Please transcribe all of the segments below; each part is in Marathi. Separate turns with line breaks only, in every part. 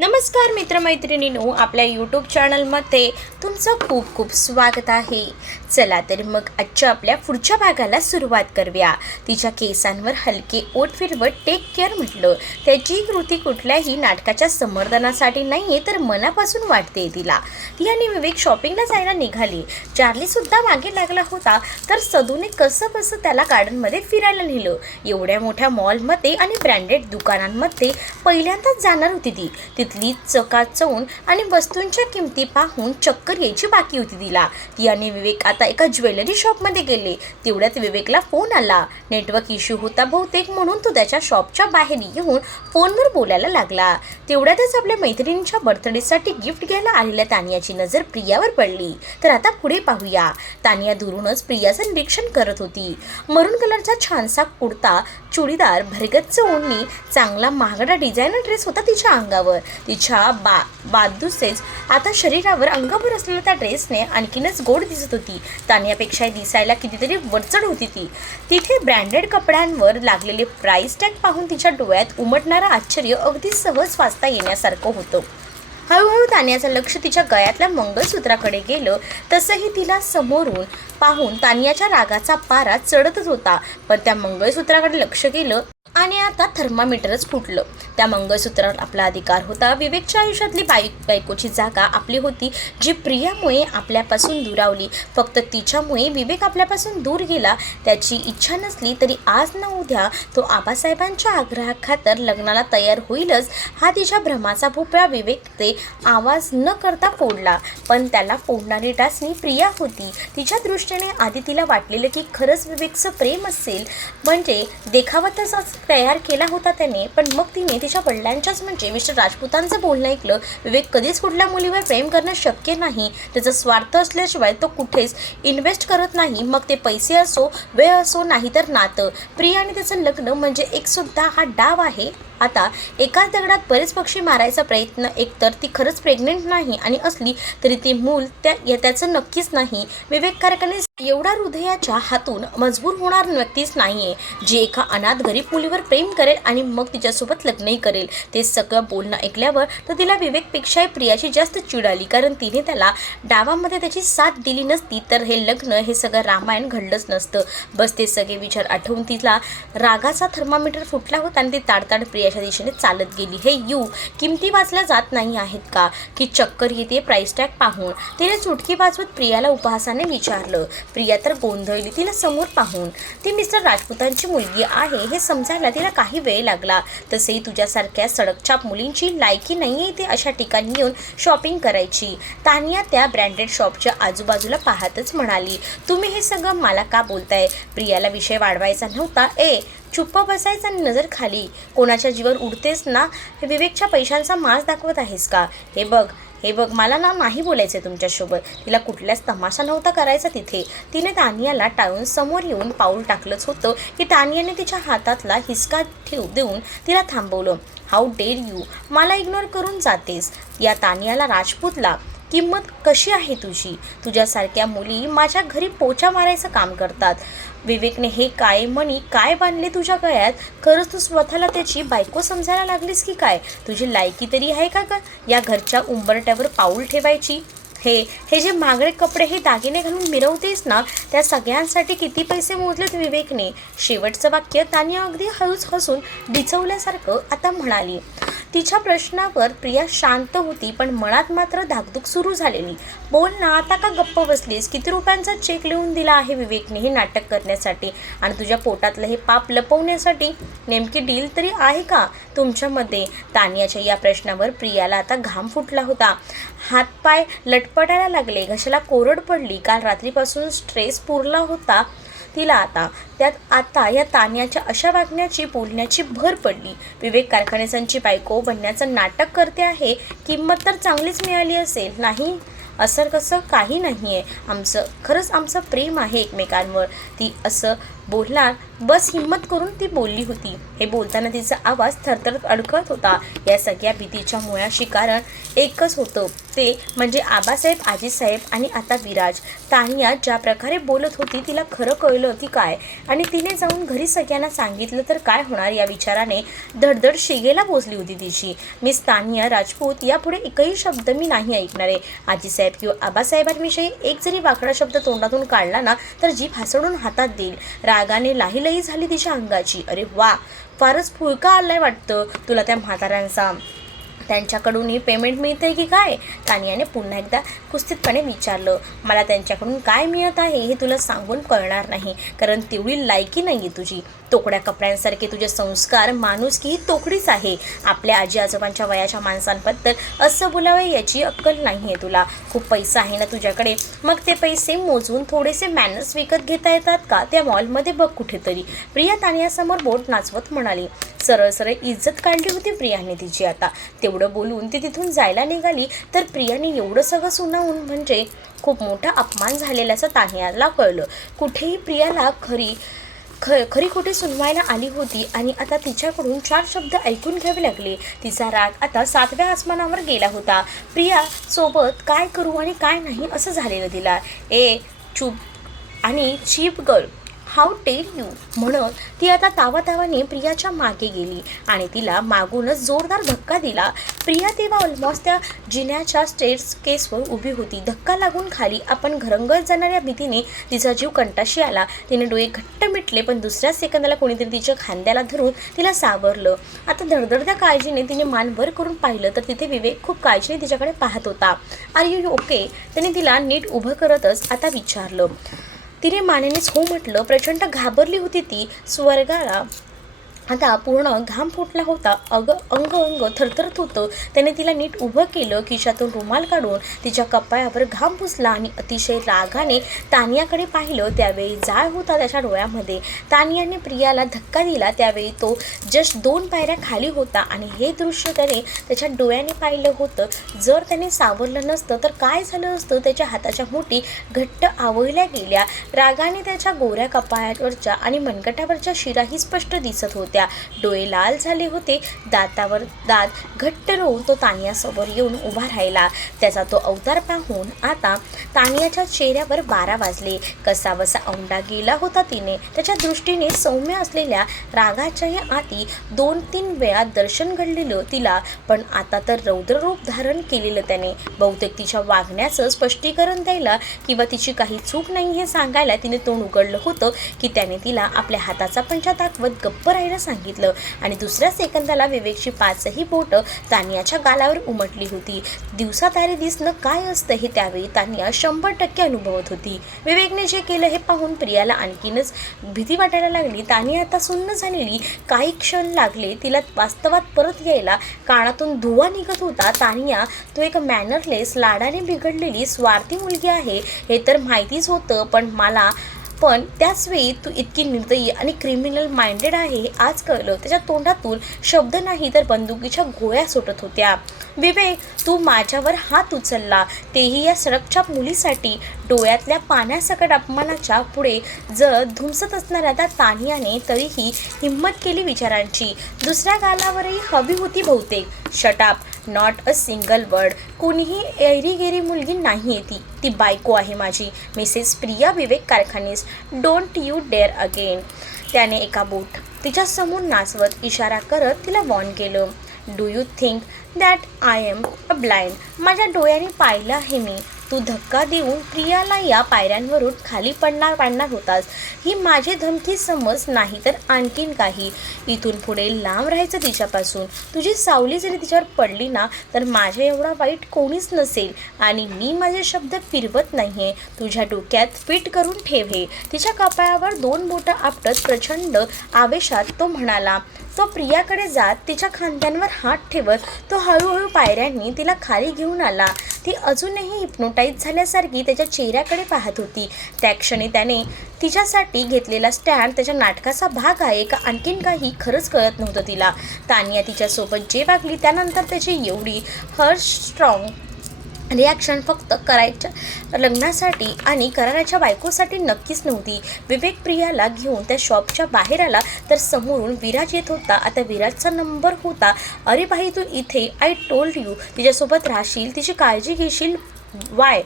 नमस्कार मित्रमैत्रिणींनो आपल्या यूट्यूब चॅनलमध्ये तुमचं खूप खूप स्वागत आहे. चला तर मग आजच्या आपल्या पुढच्या भागाला सुरुवात करूया. तिच्या केसांवर हलके ओट फिरवत टेक केअर म्हटलं. त्याची कृती कुठल्याही नाटकाच्या समर्थनासाठी नाही आहे तर मनापासून वाटते तिला. ती आणि विवेक शॉपिंगला जायला निघाली. चार्लीसुद्धा मागे लागला होता तर सदूने कसं कसं त्याला गार्डनमध्ये फिरायला नेलं. एवढ्या मोठ्या मॉलमध्ये आणि ब्रँडेड दुकानांमध्ये पहिल्यांदाच जाणार होती ती. तिथली चकाचवून आणि वस्तूंच्या किमती पाहून चक्कर यायची बाकी होती तिला. ती आणि विवेक आता एका ज्वेलरी शॉपमध्ये गेले. तेवढ्यात विवेकला फोन आला. नेटवर्क इश्यू होता बहुतेक म्हणून तो त्याच्या शॉपच्या बाहेर येऊन फोनवर बोलायला लागला. तेवढ्यातच आपल्या मैत्रिणींच्या बर्थडेसाठी गिफ्ट घ्यायला आलेल्या तानियाची नजर प्रियावर पडली. तर आता पुढे पाहूया. तानिया दुरूनच प्रियाचं निरीक्षण करत होती. मरून कलरचा छानसा कुर्ता चुडीदार भरगच्च ओढणी चांगला महागडा डिझायनर ड्रेस होता तिच्या अंगावर. तिच्या बा बाजूसेच आता शरीरावर अंगभर असलेल्या त्या ड्रेसने आणखीनच गोड दिसत होती. तानियापेक्षा दिसायला कितीतरी वरचढ होती ती. तिथे ब्रँडेड कपड्यांवर लागलेले प्राईस टॅग पाहून तिच्या डोळ्यात उमटणारं आश्चर्य अगदी सहज वाचता येण्यासारखं होतं. हळूहळू तानियाचं लक्ष तिच्या गळ्यातल्या मंगळसूत्राकडे गेलं. तसंही तिला समोरून पाहून तानियाच्या रागाचा पारा चढतच होता. पण त्या मंगळसूत्राकडे लक्ष गेलं आणि आता थर्मामीटरच फुटलं. त्या मंगळसूत्रावर आपला अधिकार होता. विवेकच्या आयुष्यातली बाई बायकोची जागा आपली होती जी प्रियामुळे आपल्यापासून दुरावली. फक्त तिच्यामुळे विवेक आपल्यापासून दूर गेला. त्याची इच्छा नसली तरी आज न उद्या तो आबासाहेबांच्या आग्रहाखातर लग्नाला तयार होईलच. हा तिच्या भ्रमाचा भोपळा विवेक ते आवाज न करता फोडला. पण त्याला फोडणारी डासणी प्रिया होती. तिच्या दृष्टीने आधी तिला वाटलेलं की खरंच विवेकचं प्रेम असेल. म्हणजे देखावा तसाच तयार केला होता त्याने. पण मग तिने तिच्या वडिलांच्याच म्हणजे मिस्टर राजपूतांचं बोलणं ऐकलं विवेक कधीच कुठल्या मुलीवर प्रेम करणं शक्य नाही. त्याचा स्वार्थ असल्याशिवाय तो कुठेच इन्व्हेस्ट करत नाही. मग ते पैसे असो वेळ असो नाही तर नातं. प्रिया आणि त्याचं लग्न म्हणजे एक सुद्धा हा डाव आहे? आता एकाच दगडात बरेच पक्षी मारायचा प्रयत्न एकतर ती खरंच प्रेग्नेंट नाही आणि असली तरी ते मूल त्या त्याचं नक्कीच नाही. विवेक कारखाने एवढा हृदयाच्या हातून मजबूर होणार व्यक्तीच नाहीये जी एका अनाथ गरीब मुलीवर प्रेम करेल आणि मग तिच्यासोबत लग्नही करेल. ते सगळं बोलणं ऐकल्यावर तर तिला विवेकपेक्षाही प्रियाची जास्त चिड आली कारण तिने त्याला डावामध्ये त्याची साथ दिली नसती तर हे लग्न हे सगळं रामायण घडलंच नसतं. बस ते सगळे विचार आठवून तिला रागाचा थर्मामीटर फुटला होता आणि ती ताडताड प्रिया अशा दिशेने चालत गेली. हे यू किमती वाचल्या जात नाही आहेत का? की चक्कर येते प्राईस टॅग पाहून. तिने चुटकी वाजवत प्रियाला उपहासाने विचारलं. प्रिया तर गोंधळली तिला समोर पाहून. ती मिस्टर राजपूतांची मुलगी आहे हे समजायला तिला काही वेळ लागला. तसेही तुझ्यासारख्या सडकछाप मुलींची लायकी नाही आहे ते अशा ठिकाणी येऊन शॉपिंग करायची. तानिया त्या ब्रँडेड शॉपच्या आजूबाजूला पाहतच म्हणाली तुम्ही हे सगळं मला का बोलताय? प्रियाला विषय वाढवायचा नव्हता. ए चुप्पा बसायचं आणि नजर खाली. कोणाच्या जीवर उडतेस ना हे विवेकच्या पैशांचा मास दाखवत आहेस का? हे बघ हे बघ मला ना नाही बोलायचं तुमच्यासोबत. तिला कुठल्याच तमाशा नव्हता करायचा तिथे. तिने तानियाला टाळून समोर येऊन पाऊल टाकलंच होतं की तानियाने तिच्या हातातला हिसका ठेव देऊन तिला थांबवलं. हाऊ डेर यू मला इग्नोर करून जातेस. या तानियाला राजपूतला किंमत कशी आहे तुझी? तुझ्यासारख्या मुली माझ्या घरी पोचा मारायचं काम करतात. विवेकने हे काय म्हणी काय बांधले तुझ्या गळ्यात? खरंच तू स्वतःला त्याची बायको समजायला लागलीस की काय? तुझी लायकी तरी आहे का का या घरच्या उंबरट्यावर पाऊल ठेवायची? हे हे जे महागडे कपडे हे दागिने घालून मिरवतेस ना त्या सगळ्यांसाठी किती पैसे मोजलेत विवेकने? शेवटचं वाक्य तानिया अगदी हळूच हसून डिचवल्यासारखं आता म्हणाली. तिच्या प्रश्नावर प्रिया शांत होती पण मनात मात्र धाकधूक सुरू झालेली. बोल ना आता का गप्प बसलीस? किती रुपयांचा चेक लिहून दिला आहे विवेकने हे नाटक करण्यासाठी? आणि तुझ्या पोटातलं हे पाप लपवण्यासाठी नेमकी डील तरी आहे का तुमच्यामध्ये तानियाच्या या प्रश्नावर प्रियाला आता घाम फुटला होता. हातपाय लटपटायला लागले. घशाला कोरड पडली. काल रात्रीपासून स्ट्रेस पुरला होता. तिला आता. त्यात आता या तान्याच्या अशा वागण्याची बोलण्याची भर पडली. विवेक कारखानेसांची बायको बनण्याचं नाटक करते आहे. किंमत तर चांगलीच मिळाली असेल. नाही असं कसं काही नाही आहे आमचं खरंच आमचं प्रेम आहे एकमेकांवर. ती असं बोलणार. बस हिंमत करून ती बोलली होती. हे बोलताना तिचा आवाज थरथरत अडखळत होता. या सगळ्या भीतीच्या मुळाशी कारण एकच होतं. ते म्हणजे आबासाहेब आजीसाहेब आणि आता विराज. तानिया ज्या प्रकारे बोलत होती तिला खरं कळलं की काय? आणि तिने जाऊन घरी सगळ्यांना सांगितलं तर काय होणार या विचाराने धडधड शिगेला पोचली होती तिची. मिस तानिया राजपूत यापुढे एकही शब्द मी नाही ऐकणार. आहे आजीसाहेब किंवा आबासाहेबांविषयी एक जरी वाकडा शब्द तोंडातून काढला ना तर जीभ हसडून हातात देईल. रागाने लाहीलही झाली तिच्या अंगाची. अरे वा फारच फुलका आलाय वाटतं तुला त्या म्हाताऱ्यांचा. त्यांच्याकडूनही पेमेंट मिळतंय की काय? तानियाने पुन्हा एकदा कुस्तीतपणे विचारलं मला त्यांच्याकडून काय मिळत आहे हे तुला सांगून कळणार नाही कारण तेवढी लायकी नाही आहे तुझी. तोकड्या कपड्यांसारखे तुझे संस्कार माणुसकी ही तोकडीच आहे. आपल्या आजी आजोबांच्या वयाच्या माणसांबद्दल असं बोलावं याची अक्कल नाही आहे तुला. खूप पैसा आहे ना तुझ्याकडे. मग ते पैसे मोजून थोडेसे मॅनर्स विकत घेता येतात का? त्या मॉलमध्ये बघ कुठेतरी. प्रिया तानियासमोर बोट नाचवत म्हणाली सरळ सरळ इज्जत काढली होती प्रियाने तिची आता. तेवढं एवढं बोलून ती तिथून जायला निघाली तर प्रियाने एवढं सगळं सुनावून म्हणजे खूप मोठा अपमान झालेल्याचं तानियाला कळलं. कुठेही प्रियाला खरी ख खरी खोटी सुनवायला आली होती आणि आता तिच्याकडून चार शब्द ऐकून घ्यावे लागले. तिचा राग आता सातव्या आसमानावर गेला होता. प्रिया सोबत काय करू आणि काय नाही असं झालेलं तिला. ए चूप आणि cheap girl. How tell you? म्हणत ती आता तावातावाने प्रियाच्या मागे गेली आणि तिला मागूनच जोरदार धक्का दिला. प्रिया तेव्हा ऑलमोस्ट त्या जिन्याच्या स्टेट्स केसवर उभी होती. धक्का लागून खाली आपण घरंगत जाणाऱ्या भीतीने तिचा जीव कंटाशी आला. तिने डोळे घट्ट मिटले पण दुसऱ्या सेकंदाला कोणीतरी तिच्या खांद्याला धरून तिला सावरलं. आता धडधडत्या काळजीने तिने मान वर करून पाहिलं तर तिथे विवेक खूप काळजीने तिच्याकडे पाहत होता. आर यू ओके त्याने तिला नीट उभं करतच आता विचारलं. तिने मानेनेच हो म्हटलं प्रचंड घाबरली होती ती स्वर्गाला. आता पूर्ण घाम फुटला होता. अग अंग अंग थरथरत होतं. त्याने तिला नीट उभं केलं खिशातून रुमाल काढून तिच्या कपाळावर घाम पुसला आणि अतिशय रागाने तानियाकडे पाहिलं. त्यावेळी जाळ होता त्याच्या डोळ्यामध्ये. तानियाने प्रियाला धक्का दिला. त्यावेळी तो जस्ट दोन पायऱ्या खाली होता आणि हे दृश्य त्याने त्याच्या डोळ्याने पाहिलं होतं. जर त्याने सावरलं नसतं तर काय झालं असतं? त्याच्या हाताच्या मुठी घट्ट आवळल्या गेल्या. रागाने त्याच्या गोऱ्या कपाळावरच्या आणि मनगटावरच्या शिराही स्पष्ट दिसत होत्या. डोळे लाल झाले होते. दातावर दात घट्ट रोवून तो तानियासमोर येऊन उभा राहिला. त्याचा तो अवतार पाहून आता तानियाच्या चेहऱ्यावर बारा वाजले. कसाबसा औंडा गेला होता तिने. त्याच्या दृष्टीने सौम्य असलेल्या रागाच्याही आती दोन तीन वेळा दर्शन घडलेलं तिला पण आता तर रौद्ररूप धारण केलेलं त्याने. बहुतेक तिच्या वागण्याचं स्पष्टीकरण द्यायला किंवा तिची काही चूक नाही हे सांगायला तिने तोंड उघडलं होतं की त्याने तिला आपल्या हाताचा पंचा दाखवत गप्प राहिलं सांगितलं. आणि दुसऱ्या सेकंदाला विवेकची पाचही बोटं तानियाच्या गालावर उमटली होती. दिवसातारे दिसणं काय असतं हे त्यावेळी तानिया शंभर टक्के अनुभवत होती. विवेकने जे केलं हे पाहून प्रियाला आणखीनच भीती वाटायला लागली. तानिया आता सुन्न झालेली. काही क्षण लागले तिला वास्तवात परत यायला कानातून धुवा निघत होता. तानिया तो एक मॅनरलेस लाडाने बिघडलेली स्वार्थी मुलगी आहे. हे तर माहितीच होतं पण मला पण त्याच वेळी तू इतकी निर्दयी आणि क्रिमिनल माइंडेड आहे आज कळलं. त्याच्या तोंडातून शब्द नाही तर बंदुकीच्या गोळ्या सुटत होत्या. विवेक तू माझ्यावर हात उचलला. तेही या सडकच्या मुलीसाठी. डोळ्यातल्या पाण्यासकट अपमानाच्या पुढे जर धुमसत असणाऱ्या त्या तानियाने तरीही हिंमत केली विचारांची. दुसऱ्या गालावरही हवी होती बहुतेक. Shut up not a single word कोणीही एरीगेरी मुलगी नाही आहे ती. ती बायको आहे माझी. Mrs Priya Vivek Karkhanis. Don't you dare again त्याने एका बोट तिच्यासमोर नाचवत इशारा करत तिला वॉर्न केलं. Do you think that I am a blind माझ्या डोळ्याने पाहिलं आहे मी. तू धक्का देऊन प्रियाला या पायऱ्यांवरून खाली पडणार पाडणार होतास. ही माझी धमकी समज नाही तर आणखीन काही. इथून पुढे लांब राहायचं तिच्यापासून. तुझी सावली जरी तिच्यावर पडली ना तर माझ्या एवढा वाईट कोणीच नसेल. आणि मी माझे शब्द फिरवत नाही आहे तुझ्या डोक्यात फिट करून ठेव हे. तिच्या कपाळावर दोन बोटं आपटत प्रचंड आवेशात तो म्हणाला तो प्रियाकडे जात तिच्या खांद्यांवर हात ठेवत तो हळूहळू पायऱ्यांनी तिला खाली घेऊन आला. ती अजूनही हिप्नोटाईज झाल्यासारखी त्याच्या चेहऱ्याकडे पाहत होती. त्या क्षणी त्याने तिच्यासाठी घेतलेला स्टँड त्याच्या नाटकाचा भाग आहे का आणखीन काही खरंच कळत नव्हतं तिला. तानिया तिच्यासोबत जे वागली त्यानंतर त्याची एवढी हर्ष स्ट्रॉंग रिॲक्शन फक्त करायच्या लग्नासाठी आणि कराराच्या बायकोसाठी नक्कीच नव्हती. विवेक प्रियाला घेऊन त्या शॉपच्या बाहेर आला तर समोरून विराज येत होता. आता विराजचा नंबर होता. अरे बाई तू इथे? आय टोल्ड यू तिच्यासोबत राहशील. तिची काळजी घेशील? Why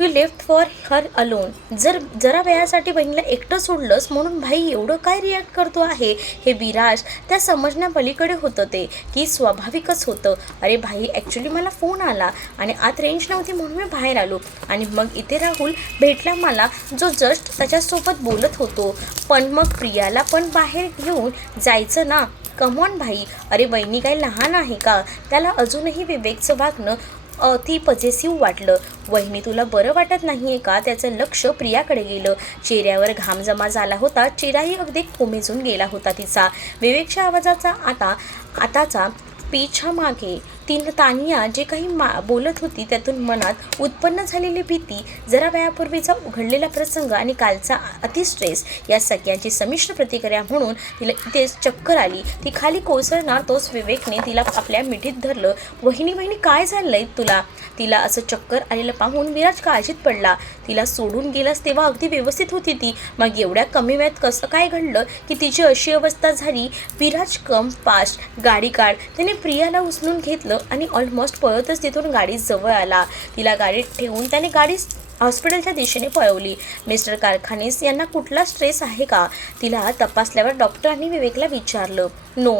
you left for her alone जर जरा वेळासाठी बहिणीला एकटं सोडलंस म्हणून भाई एवढं काय रिॲक्ट करतो आहे? हे विराज त्या समजण्यापलीकडे होतं ते. की स्वाभाविकच होतं. अरे भाई ॲक्च्युली मला फोन आला आणि आत रेंज नव्हती म्हणून मी बाहेर आलो. आणि मग इथे राहुल भेटला मला जो जस्ट त्याच्यासोबत बोलत होतो. पण मग प्रियाला पण बाहेर घेऊन जायचं ना? कमॉन भाई. अरे वहिनी काय लहान आहे का? त्याला अजूनही विवेकचं वागणं अति पजेसिव्ह वाटलं. वहिनी तुला बरं वाटत नाही आहे का? त्याचं लक्ष प्रियाकडे गेलं. चेहऱ्यावर घाम जमा झाला होता. चेहराही अगदी कोमेजून गेला होता तिचा. विवेकच्या आवाजाचा आता आताचा पीछा मागे तीन तानिया जे काही मा बोलत होती त्यातून मनात उत्पन्न झालेली भीती जरा वेळापूर्वीचा उघडलेला प्रसंग आणि कालचा अतिस्ट्रेस या सगळ्यांची संमिश्र प्रतिक्रिया म्हणून तिला इथे चक्कर आली. ती खाली कोसळणार तोच विवेकने तिला आपल्या मिठीत धरलं. वहिनी वहिनी काय झालंय तुला? तिला असं चक्कर आलेलं पाहून विराज काळजीत पडला. तिला सोडून गेलास तेव्हा अगदी व्यवस्थित होती ती. मग एवढ्या कमी वेळात कसं काय घडलं की तिची अशी अवस्था झाली? विराज कम फास्ट गाडी काढ. त्याने प्रियाला उचलून घेतलं. आणि ऑलमोस्ट पळतच तिथून गाडी जवळ आला. तिला गाडीत ठेवून त्याने गाडी हॉस्पिटलच्या दिशेने पळवली. मिस्टर कारखानीस यांना कुठला स्ट्रेस आहे का? तिला तपासल्यावर डॉक्टरांनी विवेकला विचारलं. No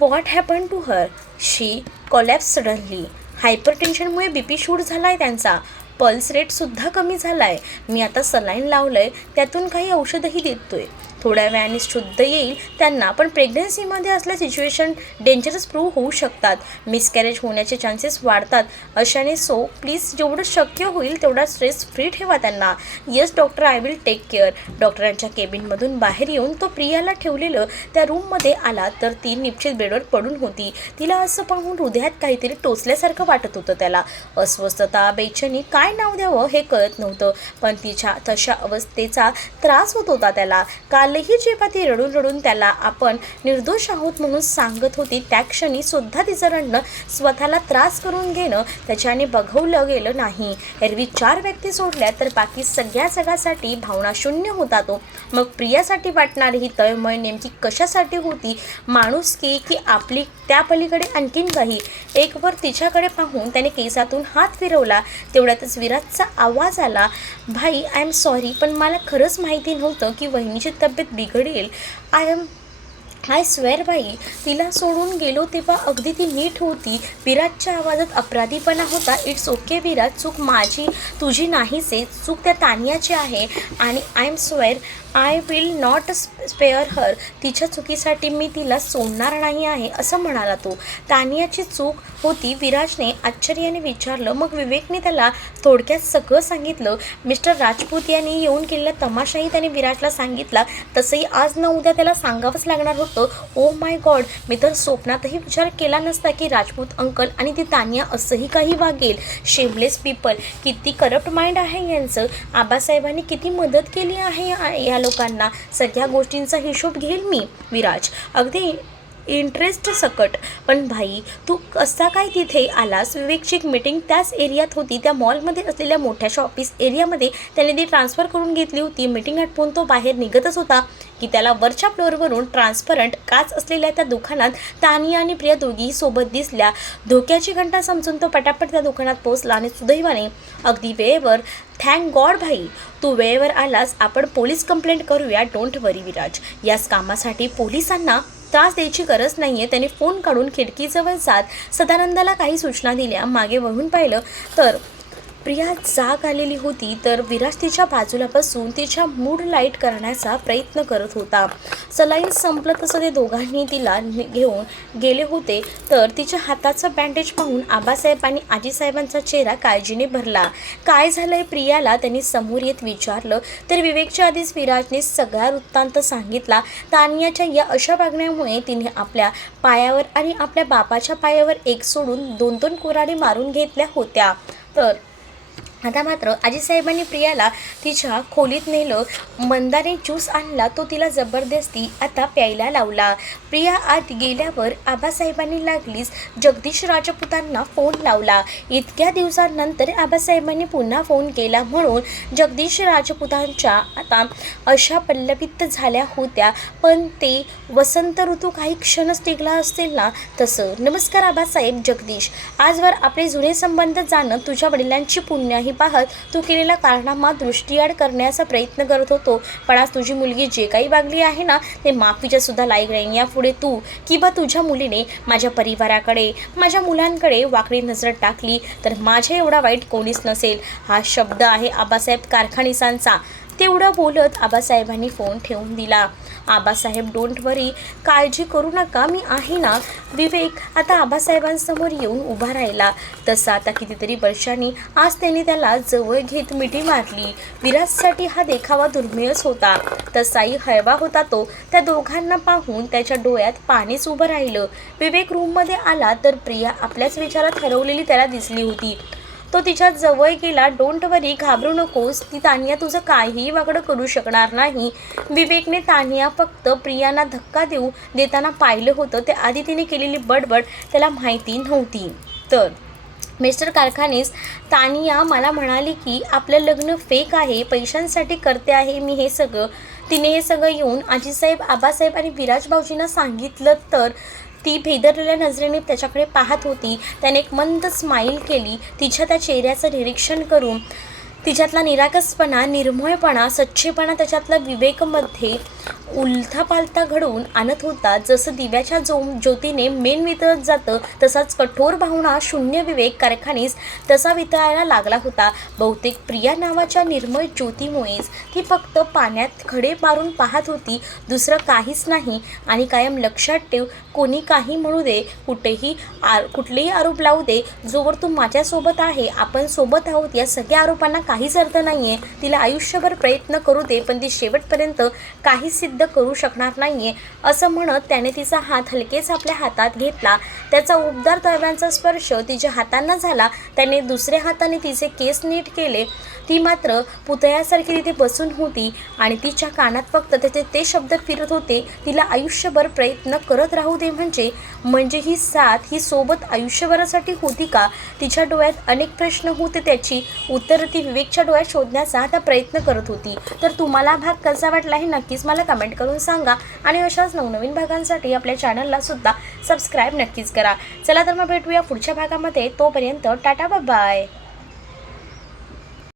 what happen to her she collapse suddenly hyper टेन्शनमुळे बी पी शूट झाला आहे त्यांचा पल्स रेटसुद्धा कमी झाला आहे मी आता सलाईन लावलं आहे त्यातून काही औषधही देतो आहे थोड्या वेळाने शुद्ध येईल त्यांना पण प्रेग्नन्सीमध्ये असल्या सिच्युएशन डेंजरस प्रूव्ह होऊ शकतात. मिसकॅरेज होण्याचे चान्सेस वाढतात. अशाने सो प्लीज जेवढं शक्य होईल तेवढा स्ट्रेस फ्री ठेवा त्यांना. Yes doctor I will take care डॉक्टरांच्या केबिनमधून बाहेर येऊन तो प्रियाला ठेवलेलं त्या रूममध्ये आला तर ती निश्चित बेडवर पडून होती. तिला असं पाहून हृदयात काहीतरी टोचल्यासारखं वाटत होतं त्याला. अस्वस्थता बेचनी काय नाव द्यावं हे कळत नव्हतं. पण तिच्या तशा अवस्थेचा त्रास होत होता त्याला. काल कालही जेव्हा ती रडून रडून त्याला आपण निर्दोष आहोत म्हणून सांगत होती त्या क्षणी सुद्धा तिचं रडणं स्वतःला त्रास करून घेणं त्याच्याने बघवलं गेलं नाही. एरवी चार व्यक्ती सोडल्या तर बाकी सगळ्या जगासाठी भावना शून्य होता तो. मग प्रियासाठी वाटणारी ही तळमळ नेमकी कशासाठी होती? माणूस की की आपली त्या पलीकडे आणखीन काही? एक वर तिच्याकडे पाहून त्याने केसातून हात फिरवला. तेवढ्यातच विराटचा आवाज आला भाई आय एम सॉरी पण मला खरंच माहिती नव्हतं की वहिनीची तब्येत बिघडेल आय एम आय स्वेअर बाई? तिला सोडून गेलो तेव्हा अगदी ती नीट होती. विराटच्या आवाजात अपराधीपणा होता. It's okay Virat. चूक माझी. तुझी नाहीच आहे चूक त्या तानियाची आहे. आणि I am swear I will not spare her तिच्या चुकीसाठी मी तिला सोडणार नाही आहे असं म्हणाला तो. तानियाची चूक होती. विराजने आश्चर्याने विचारलं. मग विवेकने त्याला थोडक्यात सगळं सांगितलं. मिस्टर राजपूत यांनी येऊन केलेला तमाशाही त्याने विराजला सांगितला. तसंही आज न उद्या त्याला सांगावंच लागणार होतं. ओ माय गॉड मी तर स्वप्नातही विचार केला नसता की राजपूत अंकल आणि ती तानिया असंही काही वागेल. शेमलेस पीपल किती करप्ट माइंड आहे यांचं. आबासाहेबांनी किती मदत केली आहे या लोकांना. सगळ्या गोष्टींचा हिशोब घेईल मी. विराज. अगदी इंटरेस्ट सकट. पण भाई तू कसा काय तिथे आलास? विवेकची एक मीटिंग त्याच एरियात होती. त्या मॉलमध्ये असलेल्या मोठ्याशा ऑफिस एरियामध्ये त्याने ती ट्रान्सफर करून घेतली होती. मीटिंग आटपून तो बाहेर निघतच होता. की त्याला वरच्या फ्लोअरवरून ट्रान्सपरंट काच असलेल्या त्या दुकानात तानिया आणि प्रिया दोघी सोबत दिसल्या. धोक्याची घंटा समजून तो पटापट त्या दुकानात पोहोचला आणि सुदैवाने अगदी वेळेवर थँक गॉड भाई तू वेळेवर आलास. आपण पोलीस कंप्लेंट करूया. Don't worry Viraj. याच कामासाठी पोलिसांना त्रास द्यायची गरज नाही आहे त्याने फोन काढून खिडकीजवळ जात सदानंदाला काही सूचना दिल्या. मागे वळून पाहिलं तर प्रिया जाग आलेली होती तर विराज तिच्या बाजूला बसून तिच्या मूड लाइट करण्याचा प्रयत्न करत होता. सलाईन संपलं तसं ते दोघांनी तिला घेऊन गेले होते तर तिच्या हाताचं बँडेज पाहून आबासाहेब आणि आजीसाहेबांचा चेहरा काळजीने भरला. काय झालंय प्रियाला त्यांनी समोर येत विचारलं तर विवेकच्या आधीच विराजने सगळा वृत्तांत सांगितला. तानियाच्या या अशा वागण्यामुळे तिने आपल्या पायावर आणि आपल्या बापाच्या पायावर एक सोडून दोन दोन कुऱ्हाडी मारून घेतल्या होत्या. तर आता मात्र आजीसाहेबांनी प्रियाला तिच्या खोलीत नेलं मंदाने ज्यूस आणला तो तिला जबरदस्ती आता प्यायला लावला. प्रिया आत गेल्यावर आबासाहेबांनी लागलीच जगदीश राजपुतांना फोन लावला. इतक्या दिवसांनंतर आबासाहेबांनी पुन्हा फोन केला म्हणून जगदीश राजपुतांच्या आता अशा पल्लवित झाल्या होत्या. पण ते वसंत ऋतू काही क्षणच टिकला असतील ना? तसं. नमस्कार आबासाहेब जगदीश. आजवर आपले जुने संबंध जाणं तुझ्या वडिलांची पुण्याही पाहत तू केलेला कारनामा दृष्टीआड करण्याचा प्रयत्न करत होतो. पण आज तुझी मुलगी जे काही वागली आहे ना ते माफीच्या सुद्धा लायक नाही. यापुढे तू किंवा तुझ्या मुलीने माझ्या परिवाराकडे माझ्या मुलांकडे वाकडी नजर टाकली तर माझ्या एवढा वाईट कोणीच नसेल. हा शब्द आहे आबासाहेब कारखानिसांचा. तेवढं बोलत आबासाहेबांनी फोन ठेवून दिला. आबासाहेब डोंट वरी काळजी करू नका मी आहे ना. विवेक आता आबासाहेबांसमोर येऊन उभा राहिला. तसा आता कितीतरी वर्षांनी आज त्यांनी त्याला जवळ घेत मिठी मारली. विराजसाठी हा देखावा दुर्मिळच होता. तसाही हळवा होता तो. त्या दोघांना पाहून त्याच्या डोळ्यात पाणीच उभं राहिलं. विवेक रूममध्ये आला तर प्रिया आपल्याच विचारात हरवलेली त्याला दिसली होती. तो तिच्या जवळ गेला. डोंट वरी घाबरू नकोस. ती तानिया तुझं काहीही वाकडं करू शकणार नाही. विवेकने तानिया फक्त प्रियांना धक्का देऊ देताना पाहिलं होतं. ते आधी तिने केलेली बडबड त्याला माहिती नव्हती. तर मिस्टर कारखानेस तानिया मला म्हणाली की आपलं लग्न फेक आहे. पैशांसाठी करते आहे मी हे सगळं. तिने हे सगळं येऊन आजीसाहेब आबासाहेब आणि विराज भाऊजींना सांगितलं तर ती भेदरलेल्या नजरेने त्याच्याकडे पाहत होती. त्याने एक मंद स्माईल केली. तिच्या त्या चेहऱ्याचं निरीक्षण करून तिच्यातला निराकसपणा निर्मळपणा सच्चेपणा त्याच्यातला विवेकमध्ये उलथापालथा घडवून आणत होता. जसं दिव्याच्या जो ज्योतीने मेन वितळत जातं तसाच कठोर भावना शून्य विवेक कारखानीस तसा वितळायला लागला होता. बहुतेक प्रिया नावाच्या निर्मळ ज्योतीमुळेच ती फक्त पाण्यात खडे मारून पाहत होती. दुसरं काहीच नाही आणि कायम लक्षात ठेव कोणी काही म्हणू दे कुठेही आर कुठलेही आरोप लावू दे जोवर तू माझ्यासोबत आहे आपण सोबत आहोत या सगळ्या आरोपांना काहीच अर्थ नाही आहे तिला आयुष्यभर प्रयत्न करू दे पण ती शेवटपर्यंत काही सिद्ध करू शकणार नाही आहे असं म्हणत त्याने तिचा हात हलकेच आपल्या हातात घेतला. त्याचा उबदार तळव्यांचा स्पर्श तिच्या हातांना झाला. त्याने दुसऱ्या हाताने तिचे केस नीट केले. ती मात्र पुतळ्यासारखी तिथे बसून होती आणि तिच्या कानात फक्त त्याचे ते शब्द फिरत होते तिला आयुष्यभर प्रयत्न करत राहू दे म्हणजे म्हणजे ही साथ ही सोबत आयुष्यभरासाठी होती का? तिच्या डोळ्यात अनेक प्रश्न होते त्याची. उत्तर ती विवेकच्या डोळ्यात शोधण्याचा त्या प्रयत्न करत होती. तर तुम्हाला भाग कसा वाटला हे नक्कीच मला कमेंट करून सांगा आणि अशाच नवनवीन भागांसाठी आपल्या चॅनलला सुद्धा सबस्क्राईब नक्कीच करा. चला तर मग भेटूया पुढच्या भागामध्ये. तोपर्यंत टाटा बाय